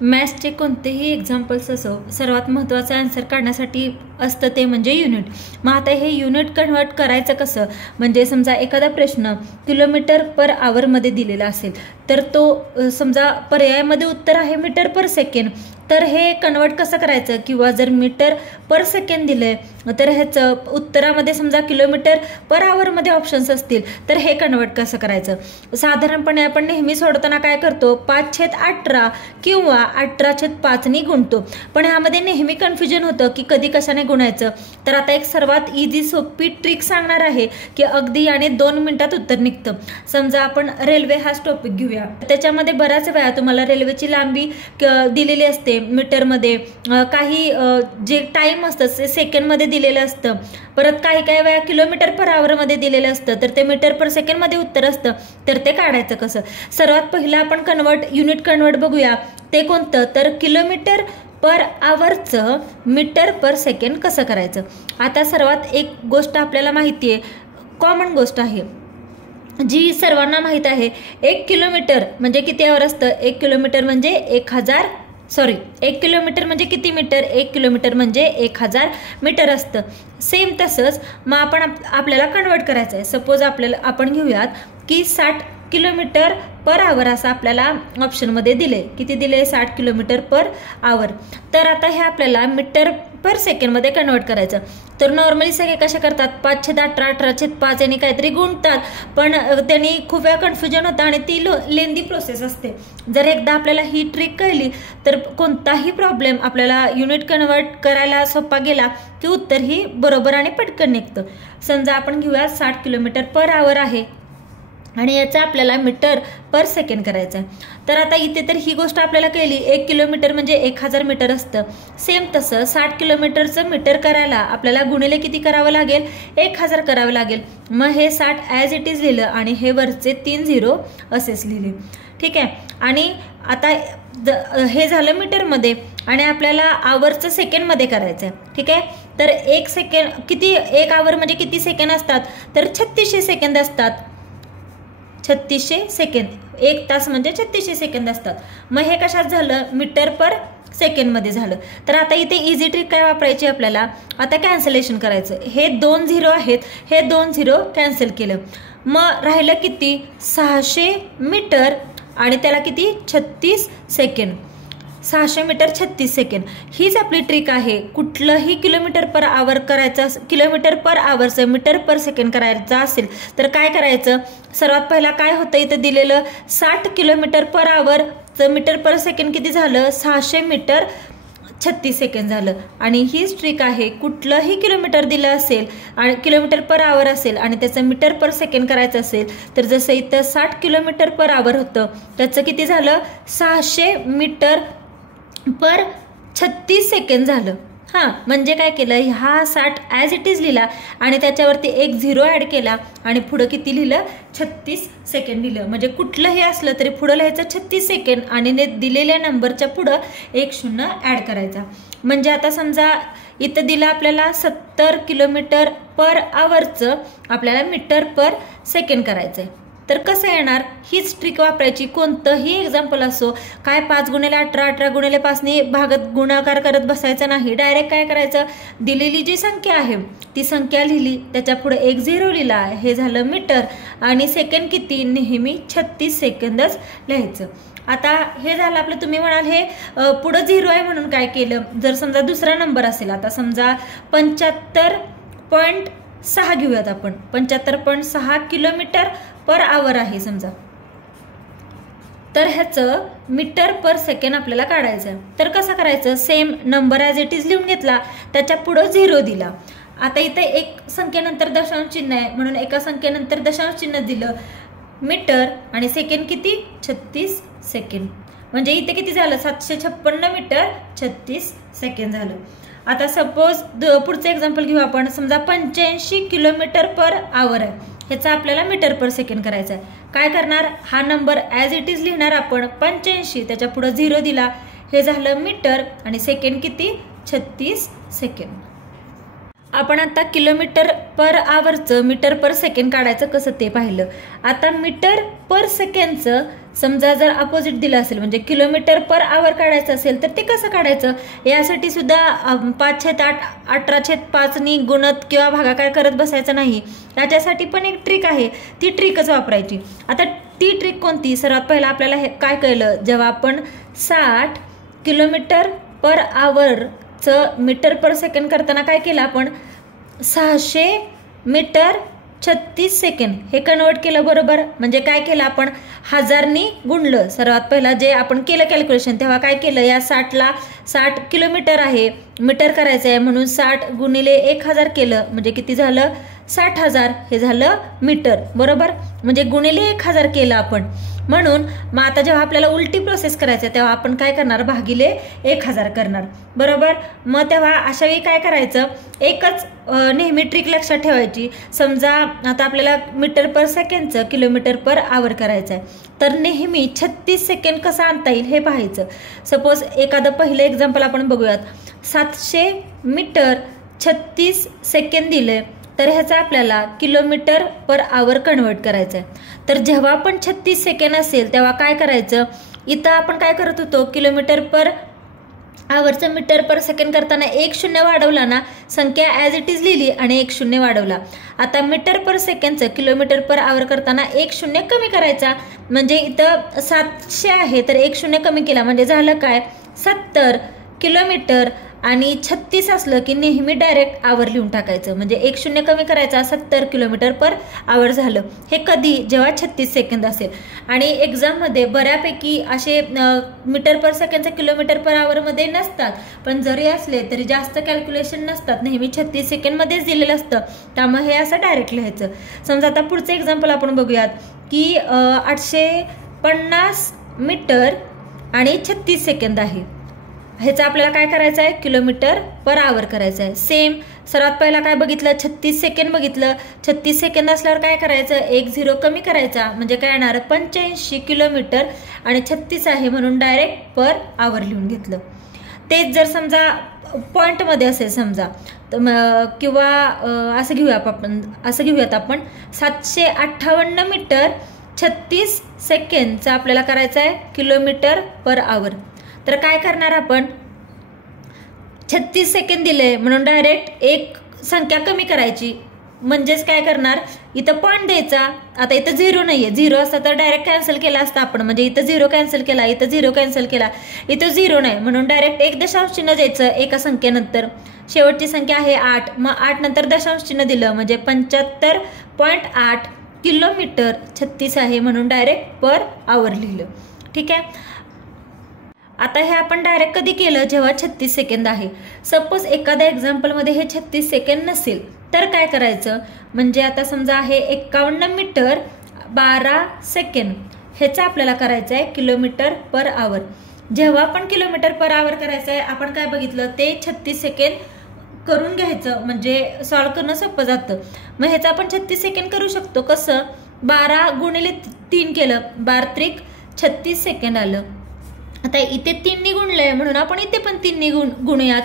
मॅथ्सचे कोणतेही एक्झाम्पल्स असो, सर्वात महत्त्वाचं आन्सर काढण्यासाठी असतं ते म्हणजे युनिट. मग आता हे युनिट कन्वर्ट करायचं कसं, म्हणजे समजा एखादा प्रश्न किलोमीटर पर आवरमध्ये दिलेला असेल तर तो समजा पर्यायामध्ये उत्तर आहे मीटर पर सेकंड, तर हे कन्वर्ट कसं करायचं, किंवा जर मीटर पर सेकंड दिलंय तर ह्याचं उत्तरामध्ये समजा किलोमीटर पर आवरमध्ये ऑप्शन्स असतील तर हे कन्वर्ट कसं करायचं. साधारणपणे आपण नेहमी सोडताना काय करतो, 5/18 किंवा 18/5 गुणतो, पण ह्यामध्ये नेहमी कन्फ्युजन होतं की कधी कशाने गुणायचं. तर आता एक सर्वात इझी सोपी ट्रिक सांगणार आहे की अगदी याने 2 मिनिटात उत्तर निघतं. समजा आपण रेल्वे हाच टॉपिक घेऊया, त्याच्यामध्ये बऱ्याच वेळा तुम्हाला रेल्वेची लांबी दिलेली असते मीटरमध्ये, काही जे टाइम असतं ते सेकंडमध्ये दिलेलं असतं, परत काही वेळा किलोमीटर पर आवरमध्ये दिलेलं असतं, तर ते मीटर पर सेकंडमध्ये उत्तर असतं. तर ते काढायचं कसं. सर्वात पहिलं आपण युनिट कन्वर्ट बघूया. ते कोणतं, तर किलोमीटर पर आवरचं मीटर पर सेकंड कसं करायचं. आता सर्वात एक गोष्ट आपल्याला माहिती आहे, कॉमन गोष्ट आहे जी सर्वांना माहीत आहे. 1 किलोमीटर म्हणजे किती आवर असतं, 1 किलोमीटर म्हणजे 1 किलोमीटर म्हणजे किती मीटर, 1 किलोमीटर म्हणजे 1000 मीटर असतं. सेम तसंच मग आपल्याला कन्वर्ट करायचं आहे. सपोज आपण घेऊयात की 60 किलोमीटर पर आवर असं आपल्याला ऑप्शनमध्ये दिले. किती दिले, 60 किलोमीटर पर आवर. तर आता हे आपल्याला मीटर पर सेकंडमध्ये कन्वर्ट करायचं. तर नॉर्मली सगळे कशा करतात, 5/18 18/5 यांनी काहीतरी गुणतात, पण त्यांनी खूप वेळा कन्फ्युजन होतं आणि ती लेंदी प्रोसेस असते. जर एकदा आपल्याला ही ट्रिक कळली तर कोणताही प्रॉब्लेम आपल्याला युनिट कन्वर्ट करायला सोपा गेला की उत्तर ही बरोबर आणि पटकन निघतं. समजा आपण घेऊया 60 किलोमीटर पर आवर आहे आणि याचा आपल्याला मीटर पर सेकंड करायचं आहे. तर आता इथे तर ही गोष्ट आपल्याला कळली, 1 किलोमीटर म्हणजे 1000 मीटर असतं. सेम तसं 60 किलोमीटरचं मीटर करायला आपल्याला गुणिले किती करावं लागेल, 1000 करावं लागेल. मग हे 60 ॲज इट इज लिहिलं आणि हे वरचे 3 झिरो असेच लिहिले. ठीक आहे. आणि आता हे झालं मीटरमध्ये आणि आपल्याला आवरचं सेकंडमध्ये करायचं आहे. ठीक आहे. तर 1 सेकंड किती, 1 आवर म्हणजे किती सेकंड असतात, तर 3600 सेकंद असतात. 3600 सेकंद, 1 तास म्हणजे 3600 सेकंद असतात. मग हे कशात झालं, मीटर पर सेकंडमध्ये झालं. तर आता इथे इझी ट्रिक काय वापरायची आपल्याला, आता कॅन्सलेशन करायचं. हे 2 झिरो आहेत, हे 2 झिरो कॅन्सल केलं. मग राहिलं किती, 600 मीटर आणि त्याला किती, 36 सेकंड. 600 metre 36 second. हीच आपली ट्रिक आहे. कुठलंही किलोमीटर पर आवर करायचं, किलोमीटर पर आवरचं मीटर पर सेकंड करायचं असेल तर काय करायचं, सर्वात पहिला काय होतं, इथं दिलेलं 60 किलोमीटर पर आवरचं मीटर पर सेकंड किती झालं, 600 मीटर 36 सेकंड झालं. आणि हीच ट्रिक आहे, कुठलंही किलोमीटर दिलं असेल आणि किलोमीटर पर आवर असेल आणि त्याचं मीटर पर सेकंड करायचं असेल तर जसं इथं 60 किलोमीटर पर आवर होतं त्याचं किती झालं, 600 मीटर पर 36 सेकंड झालं. हां, म्हणजे काय केलं, हा 60 ॲज इट इज लिहिला आणि त्याच्यावरती 1 झिरो ॲड केला आणि पुढं किती लिहिलं, 36 सेकंड लिहिलं. म्हणजे कुठलंही असलं तरी पुढं लिहायचं 36 सेकंड आणि दिलेल्या नंबरच्या पुढं 1 शून्य ॲड करायचा. म्हणजे आता समजा इथं दिलं आपल्याला 70 किलोमीटर पर आवरचं आपल्याला मीटर पर सेकंड करायचं आहे. तर कसं येणार, हीच ट्रिक वापरायची. कोणतंही एक्झाम्पल असो, काय 5×18 18×5 भागात गुणाकार करत बसायचं नाही. डायरेक्ट काय करायचं, दिलेली जी संख्या आहे ती संख्या लिहिली, त्याच्या पुढे 1 झिरो लिहिला, हे झालं मीटर आणि सेकंड किती, नेहमी 36 सेकंदच लिहायचं. आता हे झालं आपलं. तुम्ही म्हणाल हे पुढं झिरो आहे म्हणून काय केलं, जर समजा दुसरा नंबर असेल, आता समजा 75.6 घेऊयात आपण, 75.6 किलोमीटर पर आवर आहे समजा, तर ह्याचं मीटर पर सेकंड आपल्याला काढायचं आहे. तर कसं करायचं, same number as it is लिहून घेतला, त्याच्या पुढं झिरो दिला. आता इथे एक संख्येनंतर दशांश चिन्ह आहे म्हणून एका संख्येनंतर दशांश चिन्ह दिलं, मीटर आणि सेकंड किती, 36 सेकंड. म्हणजे इथे किती झालं, 756 मीटर 36 सेकंड झालं. आता सपोज पुढचं एक्झाम्पल घेऊ आपण. समजा 85 किलोमीटर पर आवर आहे, ह्याचा आपल्याला मीटर पर सेकंड करायचा आहे. काय करणार, हा नंबर ॲज इट इज लिहिणार आपण, 85 त्याच्या पुढे झिरो दिला, हे झालं मीटर आणि सेकंड किती, 36 सेकंड. आपण आता किलोमीटर पर आवरचं मीटर पर सेकंड काढायचं कसं ते पाहिलं. आता मीटर पर सेकंडचं समजा जर अपोजिट दिलं असेल म्हणजे किलोमीटर पर आवर काढायचं असेल तर ते कसं काढायचं, यासाठी सुद्धा 5/8 18/5नी गुणत किंवा भागाकार करत बसायचं नाही. त्याच्यासाठी पण एक ट्रिक आहे, ती ट्रिकच वापरायची. आता ती ट्रिक कोणती, सर्वात पहिला आपल्याला हे काय कळलं, जेव्हा आपण 60 किलोमीटर पर आवरचं मीटर पर सेकंड करताना काय केलं आपण, 600 मीटर 36 सेकंड हे कन्वर्ट केलं. बरोबर, म्हणजे काय केलं आपण, 1000नी गुणलं. सर्वात पहिला जे आपण केलं कॅल्क्युलेशन, तेव्हा काय केलं, या 60ला 60 किलोमीटर आहे, मीटर करायचं आहे म्हणून 60 गुणिले 1000 केलं, म्हणजे किती झालं, 60,000 हे झालं मीटर. बरोबर, म्हणजे गुणिले 1000 केलं आपण. म्हणून मग आता जेव्हा आपल्याला उलटी प्रोसेस करायचं तेव्हा आपण काय करणार, भागिले 1000 करणार. बरोबर, मग तेव्हा अशा वेळी काय करायचं, एकच नेहमी ट्रिक लक्षात ठेवायची. समजा आता आपल्याला मीटर पर सेकंडचं किलोमीटर पर आवर करायचं आहे, तर नेहमी 36 सेकंड कसं आणता येईल हे पाहायचं. सपोज एखादं पहिलं एक्झाम्पल आपण बघूयात. 700 मीटर 36 सेकंड दिले, तर ह्याचा आपल्याला किलोमीटर पर आवर कन्वर्ट करायचं आहे. तर जेव्हा पण 36 सेकंड असेल तेव्हा काय करायचं, इथं आपण काय करत होतो, किलोमीटर पर आवरचं मीटर पर सेकंड करताना 1 0 वाढवला ना, संख्या ॲज इट इज लिहिली आणि 1 0 वाढवला. आता मीटर पर सेकंडचं किलोमीटर पर आवर करताना 1 0 कमी करायचा, म्हणजे इथं 700 आहे तर 1 0 कमी केला म्हणजे झालं काय, 70 किलोमीटर. आणि 36 असलं की नेहमी डायरेक्ट आवर लिहून टाकायचं, म्हणजे 1 0 कमी करायचा, 70 किलोमीटर पर आवर झालं. हे कधी, जेव्हा 36 सेकंद असेल. आणि एक्झाममध्ये बऱ्यापैकी असे मीटर पर सेकंडचं किलोमीटर पर आवरमध्ये नसतात, पण जरी असले तरी जास्त कॅल्क्युलेशन नसतात, नेहमी 36 सेकंडमध्येच दिलेलं असतं, त्यामुळे हे असं डायरेक्ट लिहायचं. समजा आता पुढचं एक्झाम्पल आपण बघूयात की 850 मीटर आणि 36 सेकंद आहे. ह्याचं आपल्याला काय करायचं आहे, किलोमीटर पर आवर करायचं आहे. सेम सर्वात पहिला काय बघितलं, 36 सेकंड बघितलं. 36 सेकंद असल्यावर काय करायचं, 1 0 कमी करायचा, म्हणजे काय येणार 85 किलोमीटर. आणि 36 आहे म्हणून डायरेक्ट पर आवर लिहून घेतलं. तेच जर समजा पॉईंटमध्ये असेल समजा, किंवा असं घेऊयात आपण 758 मीटर 36 सेकंडचा आपल्याला करायचं आहे किलोमीटर पर आवर. तर काय करणार आपण, 36 सेकंड दिले म्हणून डायरेक्ट एक संख्या कमी करायची, म्हणजेच काय करणार, इथं पॉईंट द्यायचा. आता इथं 0 नाहीये, 0 असता तर डायरेक्ट कॅन्सल केला असता आपण, म्हणजे इथं 0 कॅन्सल केला, इथं 0 कॅन्सल केला, इथं 0 नाही म्हणून डायरेक्ट 1 दशांश चिन्ह द्यायचं एका संख्येनंतर. शेवटची संख्या आहे 8, मग 8 नंतर दशांश चिन्ह दिलं म्हणजे 75.8 किलोमीटर. 36 आहे म्हणून डायरेक्ट पर आवर लिहिलं. ठीक आहे, आता हे आपण डायरेक्ट कधी केलं, जेव्हा 36 सेकंद आहे. सपोज एखाद्या एक्झाम्पलमध्ये हे 36 सेकंड नसेल तर काय करायचं, म्हणजे आता समजा आहे 51 मीटर 12 सेकंड, ह्याचं आपल्याला करायचं आहे किलोमीटर पर आवर. जेव्हा पण किलोमीटर पर आवर करायचं आहे आपण काय बघितलं, ते 36 सेकंड करून घ्यायचं, म्हणजे सॉल्व्ह करणं सोपं जातं. मग ह्याचं आपण 36 सेकंड करू शकतो कसं, 12 गुणिले 3 केलं, 12 त्रिक 36 सेकंड आलं. आता इथे 3नी गुणलंय म्हणून आपण इथे पण 3नी गुणूयात.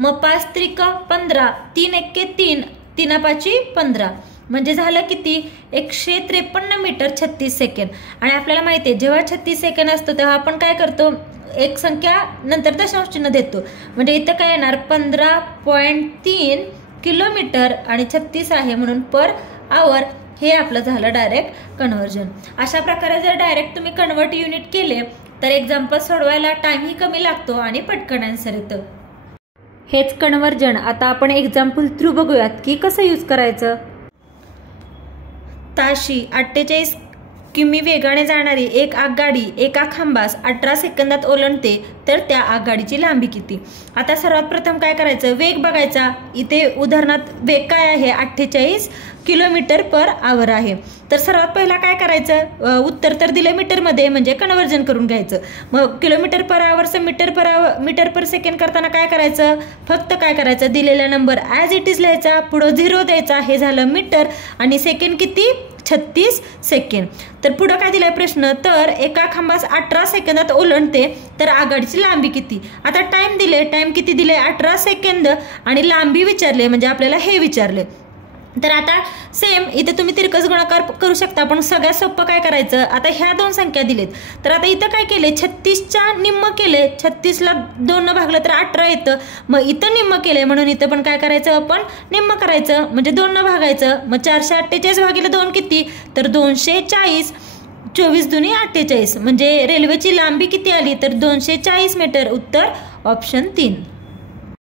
मग 5 त्रिक 15, 3 एक्के 3, 3 5 15, म्हणजे झालं किती, 153 मीटर 36 सेकंड. आणि आपल्याला माहिती आहे जेव्हा 36 सेकंड असतो तेव्हा आपण काय करतो, एक संख्या नंतर दशांश चिन्ह देतो, म्हणजे इथं काय येणार 15.3 किलोमीटर आणि 36 आहे म्हणून पर आवर. हे आपलं झालं डायरेक्ट कन्व्हर्जन. अशा प्रकारे जर डायरेक्ट तुम्ही कन्वर्ट युनिट केले तर एक्झाम्पल सोडवायला टाइमही कमी लागतो आणि पटकन आन्सर येतं. हेच कन्वर्जन आता आपण एक्झाम्पल थ्रू बघूयात की कसं यूज करायचं. ताशी 48 किमी वेगाने जाणारी एक आगगाडी एका खांबास 18 सेकंदात ओलांडते तर त्या आगगाडीची लांबी किती. आता सर्वात प्रथम काय करायचं, वेग बघायचा. इथे उदाहरणात वेग काय आहे, 48 किलोमीटर पर आवर आहे. तर सर्वात पहिला काय करायचं, उत्तर तर दिलं मीटरमध्ये म्हणजे कन्वर्जन करून घ्यायचं. मग किलोमीटर पर आवरचं मीटर पर सेकंड करताना काय करायचं, फक्त काय करायचं, दिलेला नंबर ॲज इट इज लिहायचा, पुढं 0 द्यायचा, हे झालं मीटर. आणि सेकंड किती, 36 सेकंड. तर पुढं काय दिलाय प्रश्न, तर एका खांबास 18 सेकंदात ओलांडते तर आगगाडीची लांबी किती. आता टाइम दिले, टाइम किती दिले 18 सेकंद आणि लांबी विचारले म्हणजे आपल्याला हे विचारले. तर आता सेम इथे तुम्ही तिरकस गुणाकार करू शकता, पण सगळ्यात सोपं काय करायचं, आता ह्या 2 संख्या दिलेत, तर आता इथं काय केले, 36च्या निम्म केले, 36ला 2 न भागलं तर 18 येतं, मग इथं निम्म केले म्हणून इथं पण काय करायचं, आपण निम्म करायचं, म्हणजे 2 न भागायचं, मग 448 भागिले 2 किती, तर 240, 24 दुनी 48, म्हणजे रेल्वेची लांबी किती आली, तर 240 मीटर. उत्तर ऑप्शन 3.